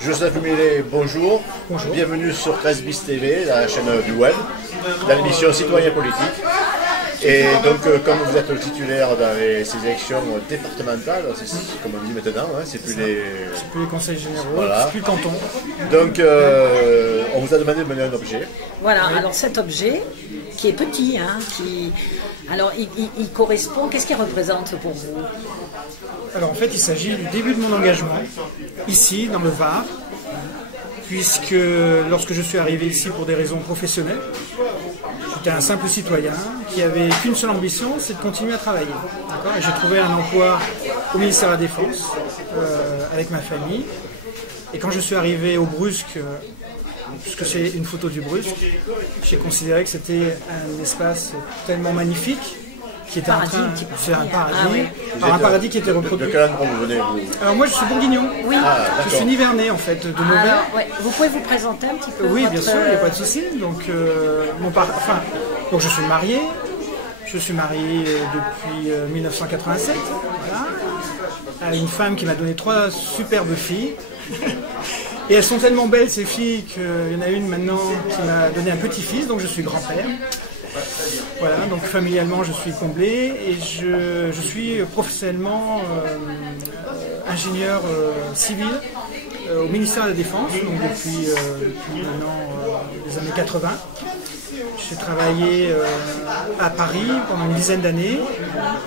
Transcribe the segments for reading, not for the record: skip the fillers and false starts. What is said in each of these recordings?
Joseph Millet, bonjour. Bonjour. Bienvenue sur Cresbis TV, la chaîne du web, dans l'émission Citoyen Politique. Et donc, comme vous êtes le titulaire dans ces élections départementales, c'est comme on dit maintenant, hein, c'est plus les conseils généraux, voilà. c'est plus le canton. Donc, on vous a demandé de mener un objet. Voilà, alors cet objet, qui est petit, hein, alors il correspond, qu'est-ce qu'il représente pour vous? Alors en fait, il s'agit du début de mon engagement, ici, dans le Var, puisque lorsque je suis arrivé ici pour des raisons professionnelles, j'étais un simple citoyen qui avait qu'une seule ambition, c'est de continuer à travailler. Et j'ai trouvé un emploi au ministère de la Défense, avec ma famille. Et quand je suis arrivé au Brusque, puisque c'est une photo du Brusque, j'ai considéré que c'était un espace tellement magnifique, qui était en train, c'est un paradis, un paradis qui était reproduit. De quel endroit vous venez, vous? Alors moi je suis bourguignon, Oui. Je suis nivernais en fait, de Mauvais. Alors, ouais. Vous pouvez vous présenter un petit peu? Oui, bien sûr, il n'y a pas de souci. Donc, donc je suis marié depuis 1987, voilà, à une femme qui m'a donné 3 superbes filles. Et elles sont tellement belles ces filles qu'il y en a une maintenant qui m'a donné un petit-fils, donc je suis grand-père. Voilà, donc familialement je suis comblé et je suis professionnellement ingénieur civil au ministère de la Défense, donc depuis maintenant les années 80. J'ai travaillé à Paris pendant une dizaine d'années,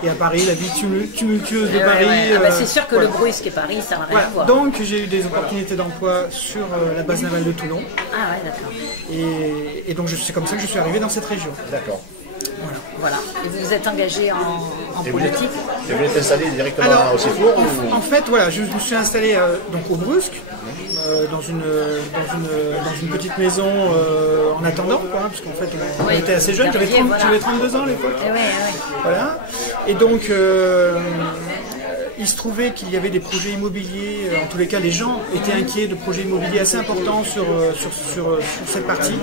et à Paris, la vie tumultueuse de Paris... c'est sûr que le Brusque et Paris, ça n'a rien à voir. Donc j'ai eu des opportunités d'emploi sur la base navale de Toulon. Ah ouais, d'accord. Et donc c'est comme ça que je suis arrivé dans cette région. D'accord. Voilà. Et vous vous êtes engagé en politique? Et vous êtes installé directement au Cifour en fait, voilà, je me suis installé donc au Brusque, dans une petite maison en attendant, parce qu'en fait on était assez jeunes, j'avais 32 ans à l'époque. Voilà. Et donc il se trouvait qu'il y avait des projets immobiliers, en tous les cas les gens étaient inquiets de projets immobiliers assez importants sur cette partie,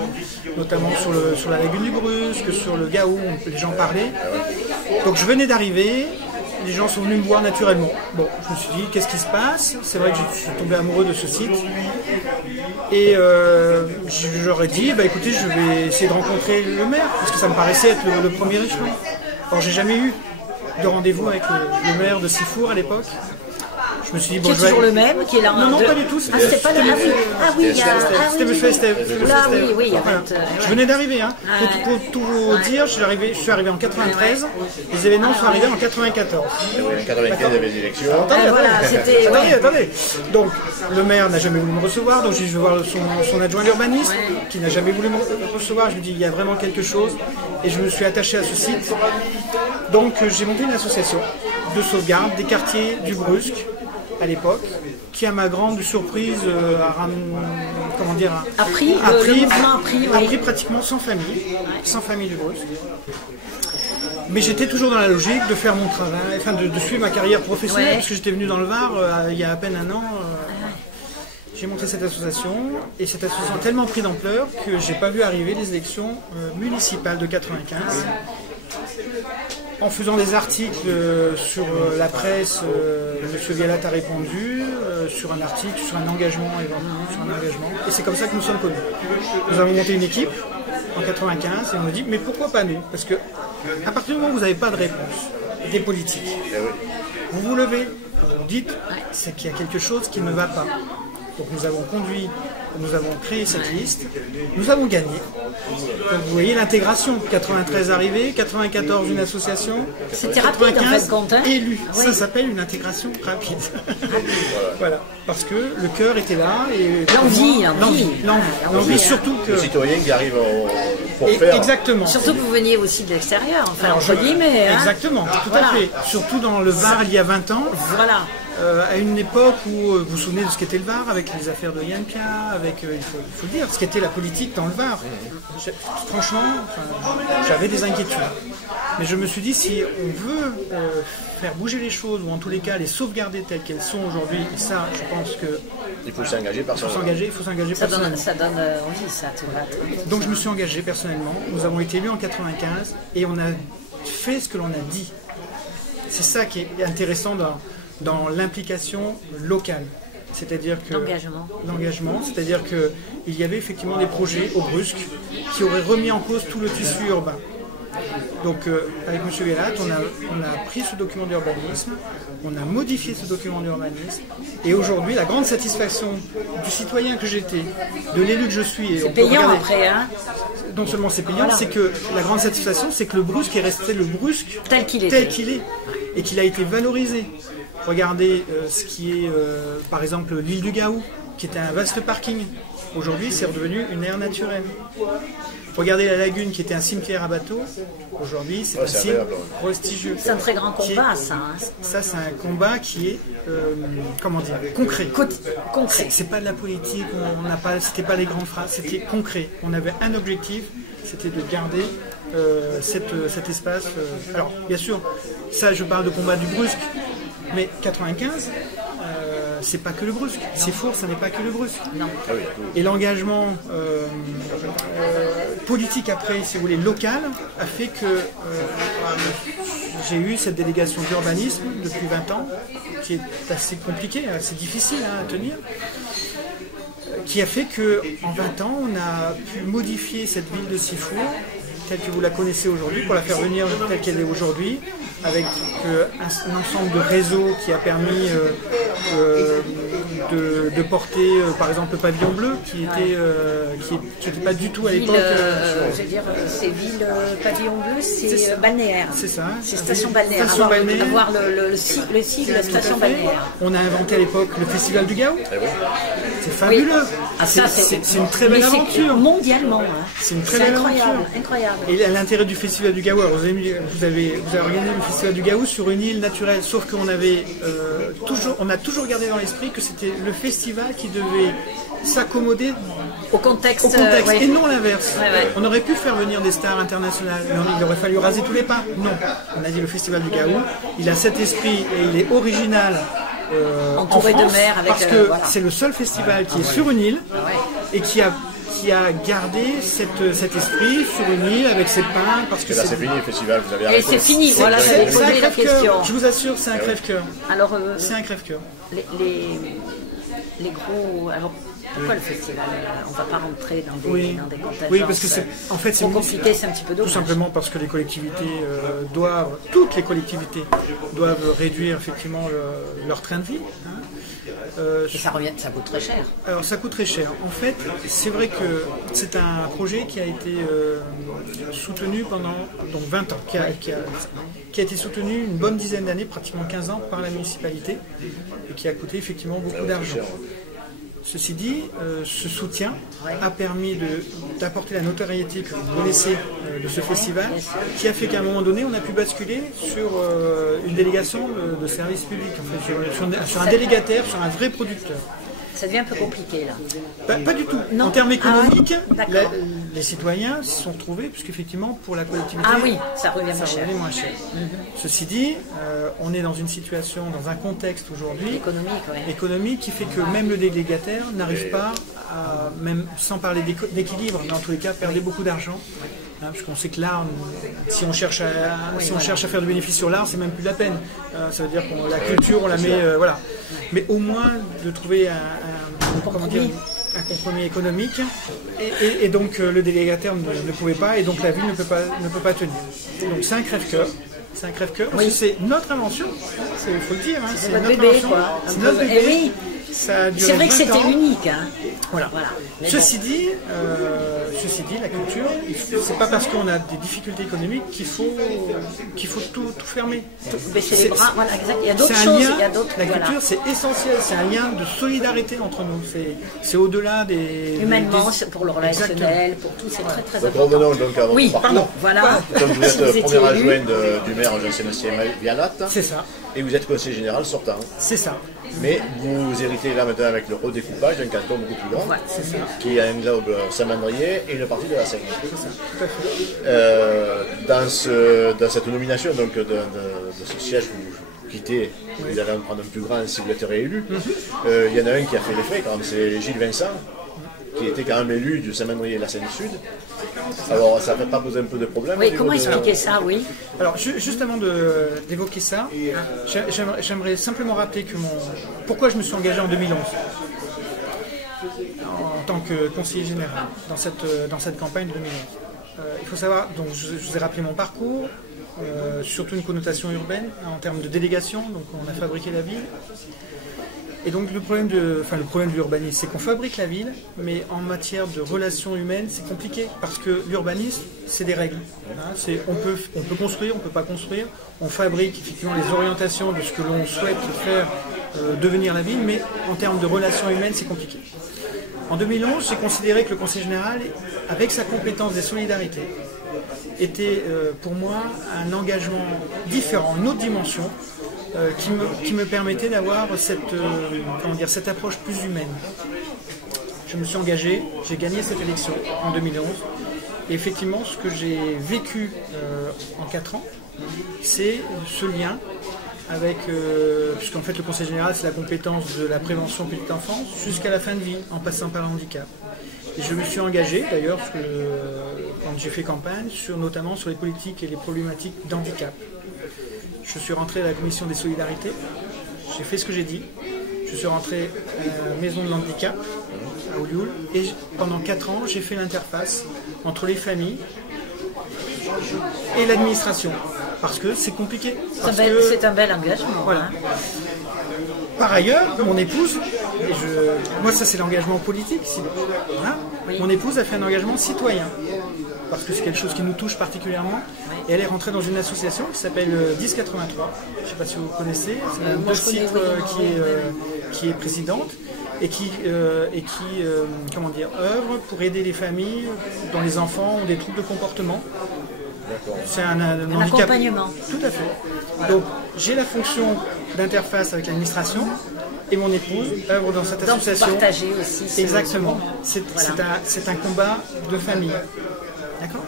notamment sur la lagune du Brusque, sur le Gaou, les gens parlaient. Donc je venais d'arriver, les gens sont venus me voir naturellement. Bon, je me suis dit, qu'est-ce qui se passe? C'est vrai que je suis tombé amoureux de ce site. Et j'aurais dit, écoutez, je vais essayer de rencontrer le maire, parce que ça me paraissait être le premier échelon. Or, j'ai jamais eu de rendez-vous avec le maire de Cifour à l'époque. Je me suis dit, bon, qui est toujours le même, qui est là. Non, pas du tout. C'était pas le même. C'était M. Estève. Oui. Je venais d'arriver, hein. Pour tout vous dire, je suis arrivé en 93, les événements sont arrivés en 94. En 95, il y avait des élections. Attendez. Donc, le maire n'a jamais voulu me recevoir, donc je vais voir son adjoint d'urbanisme, qui n'a jamais voulu me recevoir. Je lui dis, il y a vraiment quelque chose, et je me suis attaché à ce site. Donc, j'ai monté une association de sauvegarde des quartiers du Brusque, à l'époque, qui à ma grande surprise a pris pratiquement 100 familles du Brusque. Mais j'étais toujours dans la logique de faire mon travail, enfin de suivre ma carrière professionnelle, parce que j'étais venu dans le Var il y a à peine un an. J'ai monté cette association, et cette association a tellement pris d'ampleur que j'ai pas vu arriver les élections municipales de 95. En faisant des articles sur la presse, M. Vialat a répondu sur un article, sur un engagement, et c'est comme ça que nous sommes connus. Nous avons monté une équipe en 95 et on a dit, mais pourquoi pas nous? Parce que à partir du moment où vous n'avez pas de réponse des politiques, vous vous levez, vous vous dites, c'est qu'il y a quelque chose qui ne va pas. Donc nous avons créé cette liste, nous avons gagné. Donc vous voyez l'intégration, 93 arrivés, 94 une association, c'était rapide en fait, compte, hein. Élu. Ça s'appelle une intégration rapide. Voilà, parce que le cœur était là et l'envie surtout que le citoyen qui arrive pour faire. Exactement. Surtout que vous veniez aussi de l'extérieur, enfin entre guillemets. Exactement, tout à fait. Surtout dans le Var il y a 20 ans. Voilà. À une époque où vous vous souvenez de ce qu'était le Var, avec les affaires de Yanka, avec, il faut le dire, ce qu'était la politique dans le Var. Franchement, j'avais des inquiétudes. Mais je me suis dit, si on veut faire bouger les choses, ou en tous les cas les sauvegarder telles qu'elles sont aujourd'hui, et ça, je pense que... Il faut s'engager personnellement. Il faut s'engager personnellement. Ça donne envie, ça. Donc je me suis engagé personnellement. Nous avons été élus en 95, et on a fait ce que l'on a dit. C'est ça qui est intéressant dans l'implication locale. C'est-à-dire que l'engagement, c'est-à-dire qu'il y avait effectivement des projets au Brusque qui auraient remis en cause tout le tissu urbain. Donc avec M. Gallat, on a pris ce document d'urbanisme, on a modifié ce document d'urbanisme, et aujourd'hui la grande satisfaction du citoyen que j'étais, de l'élu que je suis, c'est payant après, hein. Non seulement c'est payant, c'est que la grande satisfaction, c'est que le Brusque est resté le Brusque tel qu'il est, et qu'il a été valorisé. Regardez ce qui est, par exemple, l'île du Gaou, qui était un vaste parking. Aujourd'hui, c'est redevenu une aire naturelle. Regardez la lagune, qui était un cimetière à bateaux. Aujourd'hui, c'est un site prestigieux. C'est un très grand combat, ça. Hein. Ça, c'est un combat qui est, concret. C'est pas de la politique. C'était pas les grandes phrases. C'était concret. On avait un objectif, c'était de garder cet espace. Alors, bien sûr, ça, je parle de combat du Brusque. Mais 95, c'est pas que le Brusque. C'est faux, ça n'est pas que le Brusque. Non. Et l'engagement politique après, si vous voulez, local, a fait que j'ai eu cette délégation d'urbanisme depuis 20 ans, qui est assez compliquée, assez difficile à tenir, qui a fait qu'en 20 ans, on a pu modifier cette ville de Sifour telle que vous la connaissez aujourd'hui, pour la faire venir telle qu'elle est aujourd'hui, avec un ensemble de réseaux qui a permis de porter, par exemple, le pavillon bleu, qui n'était pas du tout à l'époque... je veux dire, ces villes pavillon bleu, c'est balnéaire. C'est ça. C'est station balnéaire. Avoir le sigle station balnéaire. On a inventé à l'époque le Festival du Gaou. C'est fabuleux. Oui. Ah, c'est une très belle aventure. Mondialement. Hein. C'est une très belle aventure. Incroyable. Et l'intérêt du Festival du Gaou, alors vous avez organisé le Festival du Gaou sur une île naturelle, sauf qu'on avait on a toujours gardé dans l'esprit que c'était le festival qui devait s'accommoder au contexte et non l'inverse. On aurait pu faire venir des stars internationales, mais il aurait fallu raser tous les pas. Non, on a dit le Festival du Gaou, il a cet esprit et il est original. Entouré en France, de mer avec parce que c'est le seul festival qui est sur une île et qui a gardé cet esprit sur une île avec ses pins. Parce que là c'est fini le festival, vous avez arrêté. Et c'est fini, voilà, c'est un crève-cœur. Je vous assure, c'est un crève-cœur. Alors, c'est un crève-cœur. Les gros. Alors, pourquoi le festival? On ne va pas rentrer dans des contingences. Oui, parce que c'est compliqué, c'est un petit peu dommage. Tout simplement parce que les collectivités toutes les collectivités doivent réduire effectivement leur train de vie. Et ça coûte très cher. Alors ça coûte très cher. En fait, c'est vrai que c'est un projet qui a été soutenu pendant 20 ans, qui a été soutenu une bonne dizaine d'années, pratiquement 15 ans, par la municipalité, et qui a coûté effectivement beaucoup d'argent. Ceci dit, ce soutien a permis d'apporter la notoriété que vous connaissez de ce festival, qui a fait qu'à un moment donné, on a pu basculer sur une délégation de service public, en fait, sur un délégataire, sur un vrai producteur. Ça devient un peu compliqué là. Pas du tout. Non. En termes économiques, les citoyens s'y sont retrouvés, puisqu'effectivement, pour la collectivité, ça revient moins cher. Ceci dit, on est dans une situation, dans un contexte aujourd'hui économique qui fait que même le délégataire n'arrive pas à, même sans parler d'équilibre, mais en tous les cas, perdre beaucoup d'argent. Parce qu'on sait que l'art, si on cherche à faire du bénéfice sur l'art, c'est même plus la peine. Ça veut dire que la culture, on la met, Mais au moins de trouver un compromis économique. Et donc le délégataire ne pouvait pas, et donc la ville ne peut pas tenir. Donc c'est un crève-cœur. C'est un crève-cœur, parce que c'est notre invention, il faut le dire. C'est notre bébé, quoi. C'est notre bébé. C'est vrai que c'était unique. Hein. Voilà. Ceci dit, la culture, c'est pas parce qu'on a des difficultés économiques qu'il faut tout fermer. Baisser les bras, voilà, exact. Il y a d'autres choses. La culture, c'est essentiel. C'est un lien de solidarité entre nous. C'est au-delà des... Humainement, pour le relationnel, pour tout, c'est très très important. Revenons donc à votre parcours. Pardon, voilà. Comme vous êtes premier adjoint du maire Jean-Sébastien Vialat. C'est ça. Et vous êtes conseiller général sortant. C'est ça. Mais vous héritez là maintenant avec le redécoupage d'un canton beaucoup plus grand, qui englobe Saint-Mandrier et une partie de la Seine. Dans cette nomination donc, de ce siège que vous quittez, vous allez en prendre un plus grand si vous êtes réélu. Il y en a un qui a fait les frais quand même, c'est Gilles Vincent, qui était quand même élu de Saint-Mandrier et la Seine-Sud, Alors, ça ne va pas poser un peu de problème? Oui, comment expliquer ça, oui? Alors, juste avant d'évoquer ça, j'aimerais simplement rappeler que pourquoi je me suis engagé en 2011 en tant que conseiller général dans cette campagne de 2011. Il faut savoir, donc je vous ai rappelé mon parcours, surtout une connotation urbaine en termes de délégation, donc on a fabriqué la ville. Et donc le problème de l'urbanisme, c'est qu'on fabrique la ville, mais en matière de relations humaines, c'est compliqué, parce que l'urbanisme, c'est des règles. Hein, on peut construire, on ne peut pas construire, on fabrique effectivement les orientations de ce que l'on souhaite faire devenir la ville, mais en termes de relations humaines, c'est compliqué. En 2011, j'ai considéré que le Conseil général, avec sa compétence des solidarités, était pour moi un engagement différent, une autre dimension, qui me permettait d'avoir cette approche plus humaine. Je me suis engagé, j'ai gagné cette élection en 2011, et effectivement, ce que j'ai vécu en 4 ans, c'est ce lien avec, puisqu'en fait le Conseil général, c'est la compétence de la prévention petite enfance jusqu'à la fin de vie, en passant par le handicap. Et je me suis engagé, d'ailleurs, quand j'ai fait campagne, notamment sur les politiques et les problématiques d'handicap. Je suis rentré à la commission des solidarités, j'ai fait ce que j'ai dit, je suis rentré à la maison de l'handicap, à Olioul, et pendant 4 ans, j'ai fait l'interface entre les familles et l'administration, parce que c'est compliqué. C'est un bel engagement. Voilà. Hein. Par ailleurs, mon épouse, moi ça c'est l'engagement politique, voilà. Oui. Mon épouse a fait un engagement citoyen, parce que c'est quelque chose qui nous touche particulièrement, et elle est rentrée dans une association qui s'appelle 1083, je ne sais pas si vous connaissez, c'est un beau titre qui est présidente, et qui œuvre pour aider les familles dont les enfants ont des troubles de comportement. C'est un handicap. Accompagnement. Tout à fait. Donc j'ai la fonction d'interface avec l'administration et mon épouse œuvre dans cette association. Donc partager aussi. Exactement. C'est un combat de famille. D'accord ?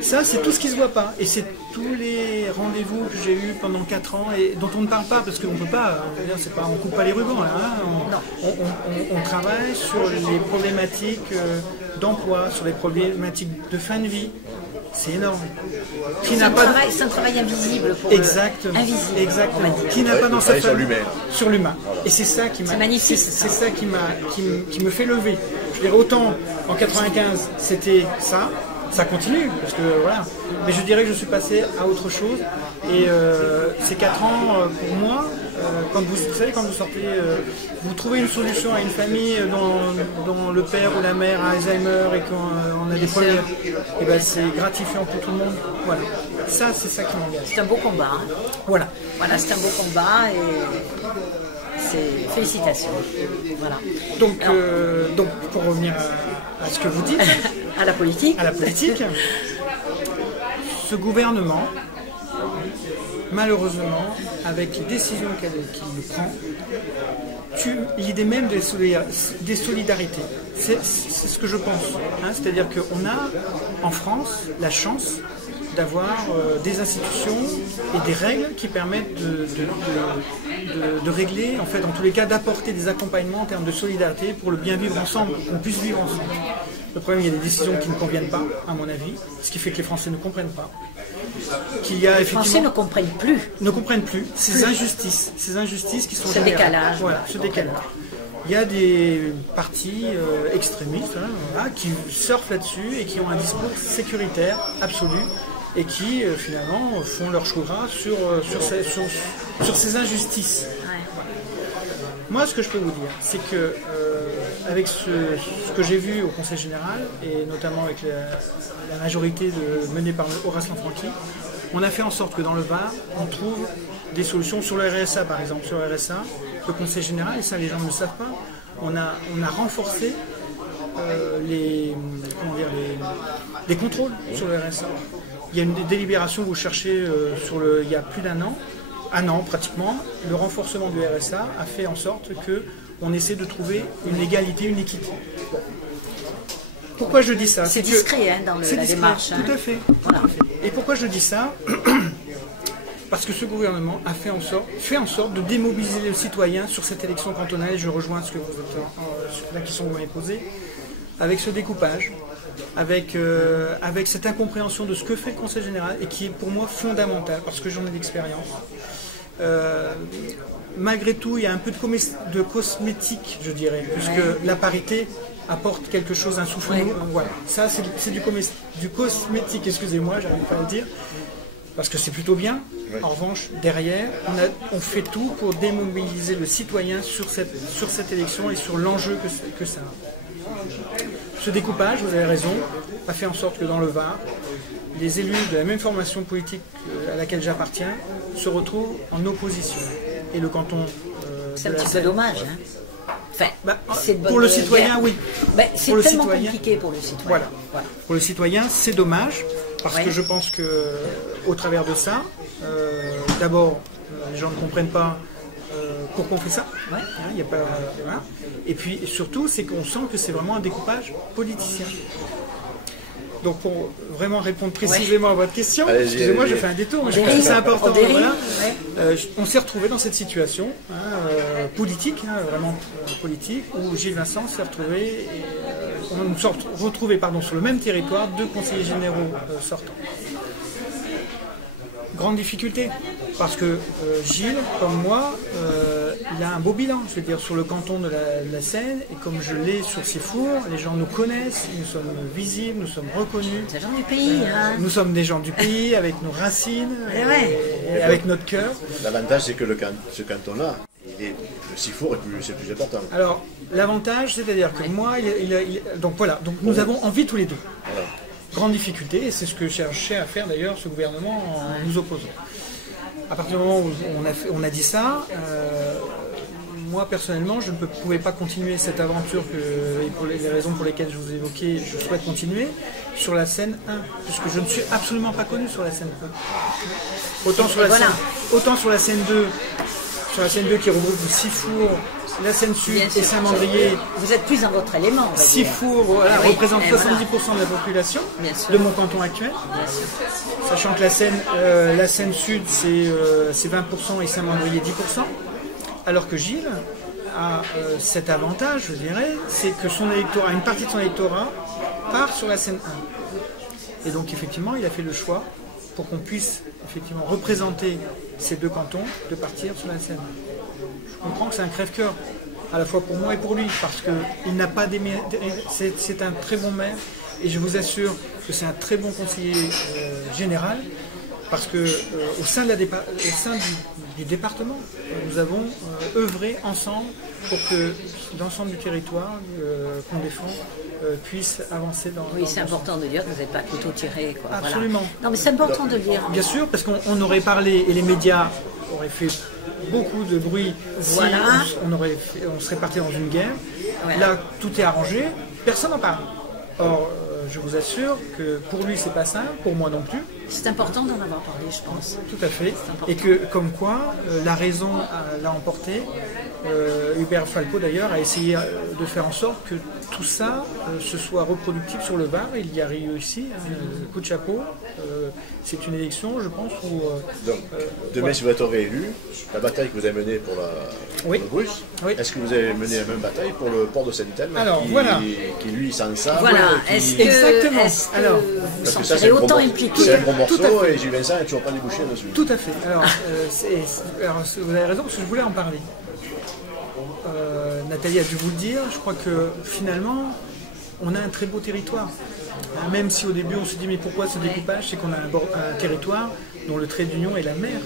Ça, c'est tout ce qui ne se voit pas. Et c'est tous les rendez-vous que j'ai eus pendant 4 ans et dont on ne parle pas parce qu'on ne peut pas. On ne coupe pas les rubans. Là, hein. On travaille sur les problématiques d'emploi, sur les problématiques de fin de vie. C'est énorme. C'est un travail invisible pour Exactement. Invisible. Exactement. Qui n'a pas dans sa sur l'humain. Sur l'humain. Voilà. Et c'est ça qui m'a. C'est magnifique. C'est ça qui me fait lever. Je dirais autant en 95 c'était ça. Ça continue, parce que voilà. Mais je dirais que je suis passé à autre chose. Et ces 4 ans, pour moi, quand vous savez, quand vous sortez, vous trouvez une solution à une famille dont le père ou la mère a Alzheimer et qu'on a des problèmes, et ben c'est gratifiant pour tout le monde. Voilà. Ça, c'est ça qui m'engage. C'est un beau combat. Hein. Voilà. Voilà, c'est un beau combat et félicitations. Voilà. Donc pour revenir à ce que vous dites. À la politique. Ce gouvernement, malheureusement, avec les décisions qu'il prend, tue l'idée même des solidarités. C'est ce que je pense. Hein. C'est-à-dire qu'on a, en France, la chance d'avoir des institutions et des règles qui permettent de régler, en fait, en tous les cas, d'apporter des accompagnements en termes de solidarité pour le bien vivre ensemble, qu'on puisse vivre ensemble. Le problème, il y a des décisions qui ne conviennent pas, à mon avis, ce qui fait que les Français ne comprennent pas. Les Français ne comprennent plus. Ces injustices qui sont ce décalage. Voilà, ce décalage. Il y a des partis extrémistes qui surfent là-dessus et qui ont un discours sécuritaire absolu et qui finalement font leur chou gras sur ces injustices. Ouais. Moi, ce que je peux vous dire, c'est que avec ce que j'ai vu au Conseil général, et notamment avec la majorité menée par Horace Lanfranchi, on a fait en sorte que dans le Var, on trouve des solutions sur le RSA, par exemple. Sur le RSA, le Conseil général, et ça les gens ne le savent pas, on a renforcé les contrôles sur le RSA. Il y a une délibération que vous cherchez il y a plus d'un an pratiquement, le renforcement du RSA a fait en sorte qu'on essaie de trouver une égalité, une équité. Pourquoi je dis ça? C'est discret dans la démarche. Tout à fait. Voilà. Et pourquoi je dis ça? Parce que ce gouvernement a fait en sorte de démobiliser le citoyen sur cette élection cantonale, et je rejoins la question que vous m'avez posée, avec ce découpage avec cette incompréhension de ce que fait le Conseil général et qui est pour moi fondamentale parce que j'en ai d'expérience. Malgré tout, il y a un peu de cosmétique, je dirais, puisque la parité apporte quelque chose, un souffle. Voilà. Ça, c'est du cosmétique, excusez-moi, j'arrive pas à le dire, parce que c'est plutôt bien. En revanche, derrière, on fait tout pour démobiliser le citoyen sur cette élection et sur l'enjeu que ça a. Ce découpage, vous avez raison, a fait en sorte que dans le Var, les élus de la même formation politique à laquelle j'appartiens se retrouvent en opposition. Et le canton c'est un petit peu dommage. Hein. Enfin, pour le citoyen, oui. C'est tellement compliqué pour le citoyen. Voilà. Pour le citoyen, c'est dommage, parce que je pense qu'au travers de ça, d'abord, les gens ne comprennent pas pourquoi on fait ça. Y a pas, voilà. Et puis surtout, c'est qu'on sent que c'est vraiment un découpage politicien. Donc pour vraiment répondre précisément à votre question, excusez-moi, je fais un détour, mais je pense que c'est important. On s'est retrouvé dans cette situation politique, vraiment politique, où Gilles Vincent s'est retrouvé, on nous retrouvés sur le même territoire, 2 conseillers généraux sortants. Grande difficulté, parce que Gilles, comme moi, il a un beau bilan, je veux dire, sur le canton de la Seine, et comme je l'ai sur Sifour, les gens nous connaissent, nous sommes visibles, nous sommes reconnus. C'est des gens du pays. Nous sommes des gens du pays, avec nos racines, et avec notre cœur. L'avantage, c'est que ce canton-là, le Sifour, c'est plus important. Alors, l'avantage, c'est-à-dire que moi, donc nous avons envie tous les deux. Voilà. Grande difficulté, et c'est ce que cherchait à faire d'ailleurs ce gouvernement en nous opposant. À partir du moment où on a dit ça, moi personnellement je ne pouvais pas continuer cette aventure et pour les raisons pour lesquelles je vous évoquais, je souhaite continuer sur la scène 1, puisque je ne suis absolument pas connu sur la scène 1. Autant sur la scène 2, qui regroupe Sifour, la Seine-Sud et Saint-Mandrier. Vous êtes plus dans votre élément. Sifour représente 70% de la population de mon canton actuel. Sachant que la Seine-Sud, c'est 20% et Saint-Mandrier 10%. Alors que Gilles a cet avantage, je dirais, c'est que son électorat, une partie de son électorat part sur la Seine 1. Et donc effectivement, il a fait le choix, pour qu'on puisse effectivement représenter ces 2 cantons, de partir sur la Seine. Je comprends que c'est un crève-cœur, à la fois pour moi et pour lui, parce qu'il n'a pas c'est un très bon maire, et je vous assure que c'est un très bon conseiller général, parce que au sein du département, nous avons œuvré ensemble pour que l'ensemble du territoire qu'on défend puisse avancer dans... Oui, c'est important de dire que vous n'êtes pas couteau tiré. Absolument. Voilà. Non, mais c'est important de le dire. Bien sûr, parce qu'on aurait parlé, et les médias auraient fait beaucoup de bruit si on serait parti dans une guerre. Là, tout est arrangé, personne n'en parle. Or, je vous assure que pour lui, c'est pas simple, pour moi non plus. C'est important d'en avoir parlé, je pense. Tout à fait. Et que, comme quoi, la raison l'a emporté. Hubert Falco, d'ailleurs, a essayé de faire en sorte que tout ça se soit reproductible sur le Var. Il y a réussi. Coup de chapeau. C'est une élection, je pense, où... Donc, demain, si vous êtes réélu, la bataille que vous avez menée pour le Bruce, est-ce que vous avez mené la même bataille pour le port de Saint-Thème, qui lui, sans ça... Voilà, exactement. Alors, parce que ça, c'est autant impliqué. C'est un gros morceau, et Gilles Vincent n'est toujours pas débouché dessus. Tout à fait. Alors, vous avez raison, parce que je voulais en parler. Nathalie a dû vous le dire, je crois que finalement, on a un très beau territoire. Même si au début on se dit mais pourquoi ce découpage, c'est qu'on a un territoire dont le trait d'union est la mer.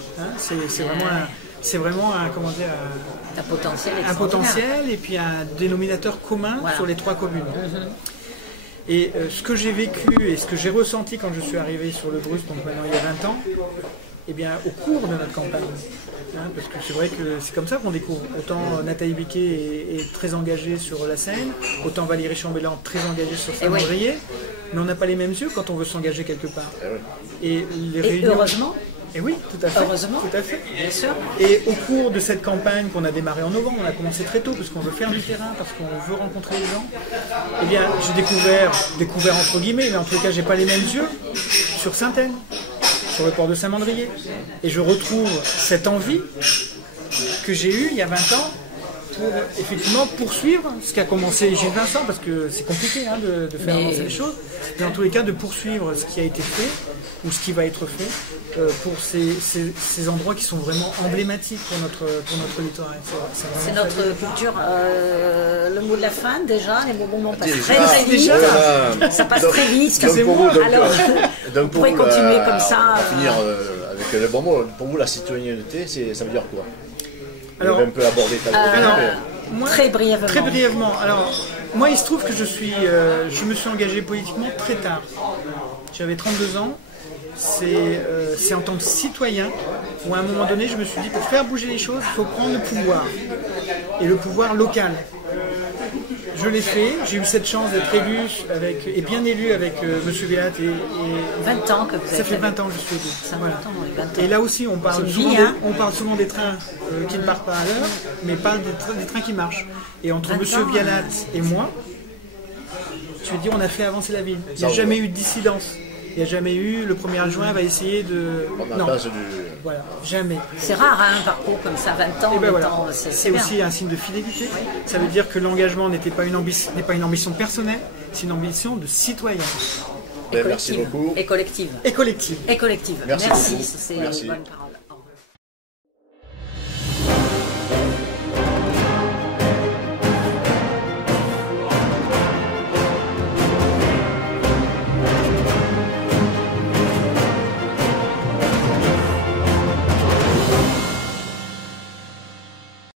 C'est vraiment un potentiel et puis un dénominateur commun sur les 3 communes. Et ce que j'ai vécu et ce que j'ai ressenti quand je suis arrivé sur le Bruce, donc maintenant il y a 20 ans, eh bien, au cours de notre campagne, parce que c'est vrai que c'est comme ça qu'on découvre. Autant Nathalie Biquet est très engagée sur la Seine, autant Valérie Chambellan très engagée sur Saint-Mandrier, mais on n'a pas les mêmes yeux quand on veut s'engager quelque part. Et les réunions... heureusement. Et oui, tout à fait. Heureusement. Tout à fait. Bien sûr. Et au cours de cette campagne qu'on a démarrée en novembre, on a commencé très tôt parce qu'on veut faire du terrain, parce qu'on veut rencontrer les gens. Eh bien, j'ai découvert entre guillemets, mais en tout cas, j'ai pas les mêmes yeux sur Saint-Thème, sur le port de Saint-Mandrier. Et je retrouve cette envie que j'ai eue il y a 20 ans pour effectivement poursuivre ce qu'a commencé Gilles Vincent, parce que c'est compliqué hein, de faire avancer les choses, mais en tous les cas de poursuivre ce qui a été fait ou ce qui va être fait pour ces endroits qui sont vraiment emblématiques pour notre littoral. C'est notre culture. Le mot de la fin déjà, les moments passent très vite. Ça passe très vite. Alors, vous pourrez continuer comme ça. À finir avec le bon mot. Pour vous, la citoyenneté, ça veut dire quoi? Alors, on peut aborder moi, très brièvement. Très brièvement. Alors, moi, il se trouve que je me suis engagé politiquement très tard. J'avais 32 ans. C'est en tant que citoyen où à un moment donné, je me suis dit, pour faire bouger les choses, il faut prendre le pouvoir. Et le pouvoir local. Je l'ai fait, j'ai eu cette chance d'être élu et bien élu avec M. Villat. 20 ans que vous êtes. Ça fait 20 ans que je suis élu. Voilà. Et là aussi, on parle souvent des trains qui ne partent pas à l'heure, mais pas des trains qui marchent. Et entre M. Villat et moi, je veux dire, on a fait avancer la ville. Il n'y a jamais eu de dissidence. Il n'y a jamais eu, le 1er juin va essayer de... Non, voilà, jamais. C'est rare, hein, un parcours comme ça, 20 ans. Et ben voilà. C'est aussi un signe de fidélité. Oui. Ça veut dire que l'engagement n'est pas une ambition personnelle, c'est une ambition de citoyen. Merci beaucoup. Et collective. Et collective. Et collective. Merci. C'est une bonne parole.